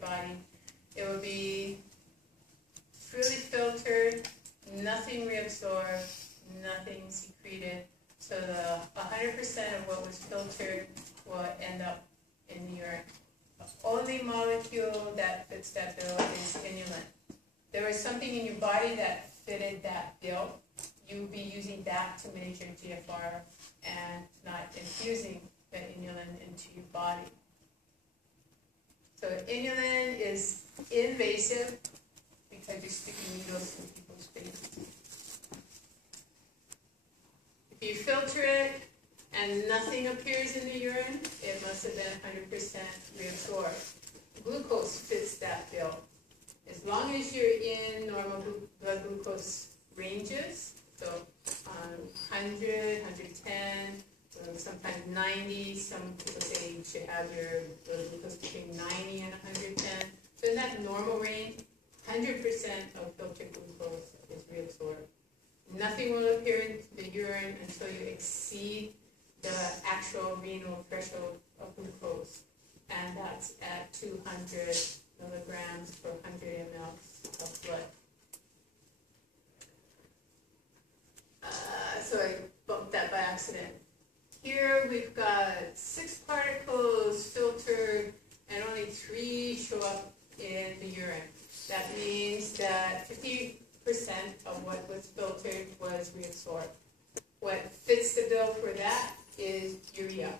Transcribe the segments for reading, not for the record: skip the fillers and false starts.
body, it will be freely filtered, nothing reabsorbed, nothing secreted. So the 100% of what was filtered will end up in the urine. The only molecule that fits that bill is inulin. There was something in your body that fitted that bill. You would be using that to measure GFR and not infusing the inulin into your body. So inulin is invasive because you're sticking needles in people's faces. If you filter it and nothing appears in the urine, it must have been 100% reabsorbed. Glucose fits that bill. As long as you're in normal blood glucose ranges, so 100, 110, sometimes 90. Some people say you should have your blood glucose between 90 and 110. So in that normal range, 100% of filtered glucose is reabsorbed. Nothing will appear in the urine until you exceed the actual renal threshold of glucose, and that's at 200 milligrams per 100 ml of blood. So I bumped that by accident. Here we've got 6 particles filtered and only 3 show up in the urine. That means that 50% of what was filtered was reabsorbed. What fits the bill for that is urea.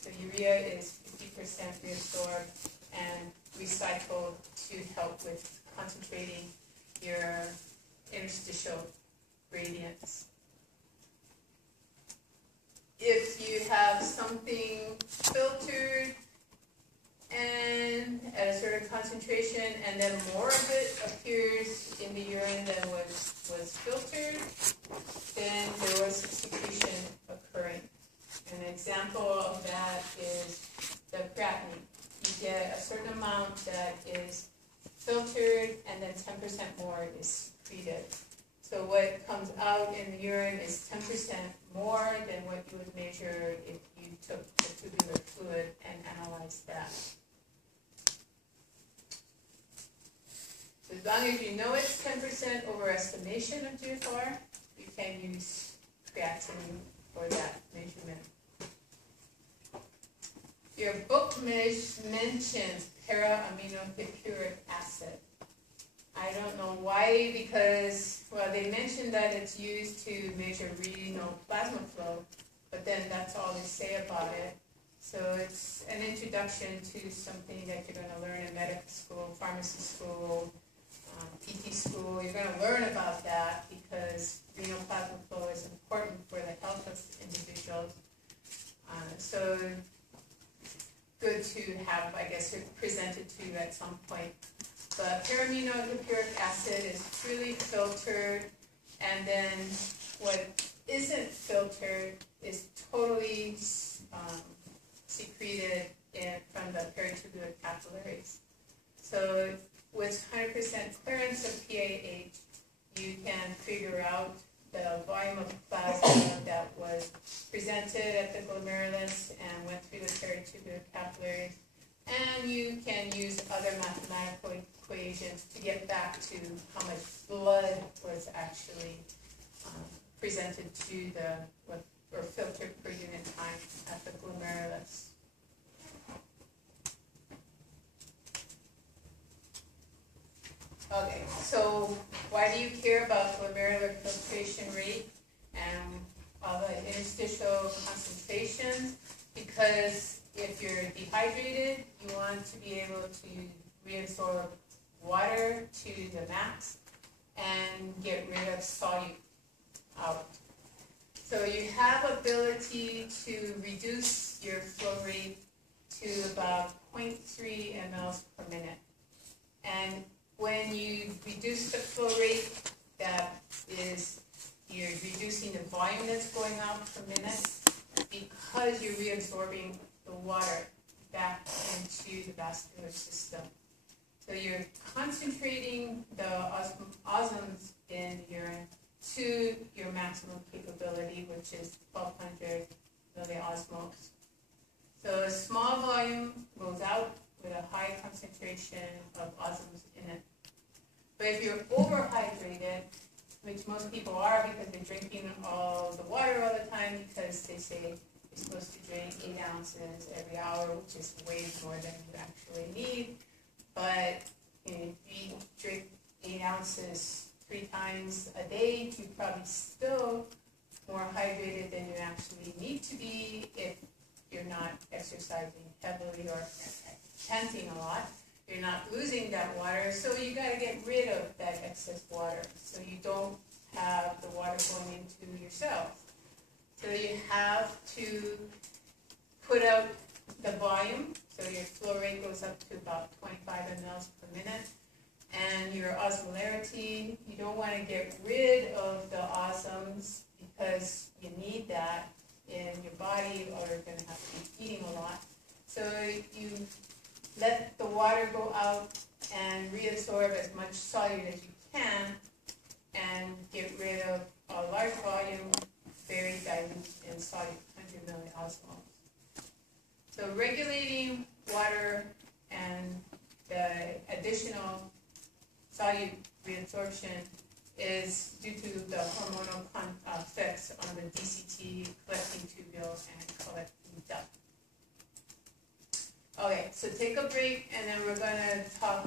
So urea is 50% reabsorbed and recycled to help with concentrating your interstitial gradients. If you have something filtered and at a certain concentration, and then more of it appears in the urine than was filtered, then there was secretion occurring. An example of that is the creatinine. You get a certain amount that is filtered, and then 10% more is secreted. So what comes out in the urine is 10% more than what you would measure if you took the tubular fluid and analyzed that. So as long as you know it's 10% overestimation of GFR, you can use creatinine for that measurement. Your book mentions para-aminopiccuric acid. I don't know why, because, well, they mentioned that it's used to measure renal plasma flow, but then that's all they say about it. So it's an introduction to something that you're going to learn in medical school, pharmacy school, PT school. You're going to learn about that because renal plasma flow is important for the health of individuals. So good to have, I guess, presented to you at some point. The para-aminopiccuric acid is freely filtered, and then what isn't filtered is totally secreted from the peritubular capillaries. So with 100% clearance of PAH, you can figure out the volume of plasma that was presented at the glomerulus and went through the peritubular capillaries. And you can use other mathematical equations to get back to how much blood was actually presented to or filtered per unit time at the glomerulus. Okay, so why do you care about glomerular filtration rate and all the interstitial concentrations? Because if you're dehydrated, you want to be able to reabsorb water to the max and get rid of solute out. So you have ability to reduce your flow rate to about 0.3 mLs per minute. And when you reduce the flow rate, that is, you're reducing the volume that's going out per minute because you're reabsorbing the water back into the vascular system. So you're concentrating the osmos in the urine to your maximum capability, which is 1200 milliosmoles. So a small volume goes out with a high concentration concentration of osmoles in it. But if you're overhydrated, which most people are because they're drinking all the water all the time, because they say you're supposed to drink 8 ounces every hour, which is way more than you actually need. But if you drink 8 ounces 3 times a day, you're probably still more hydrated than you actually need to be if you're not exercising heavily or panting a lot. You're not losing that water, so you got to get rid of that excess water so you don't have the water going into your cells. So you have to put out the volume, so your flow rate goes up to about 25 mLs per minute. And your osmolarity, you don't want to get rid of the osms because you need that in your body or you're going to have to be eating a lot. So you let the water go out and reabsorb as much solute as you can and get rid of a large volume, very dilute and solute, 100 milliosmoles. So regulating water and the additional solute reabsorption is due to the hormonal effects on the DCT, collecting tubule, and collecting duct. Okay, so take a break, and then we're going to talk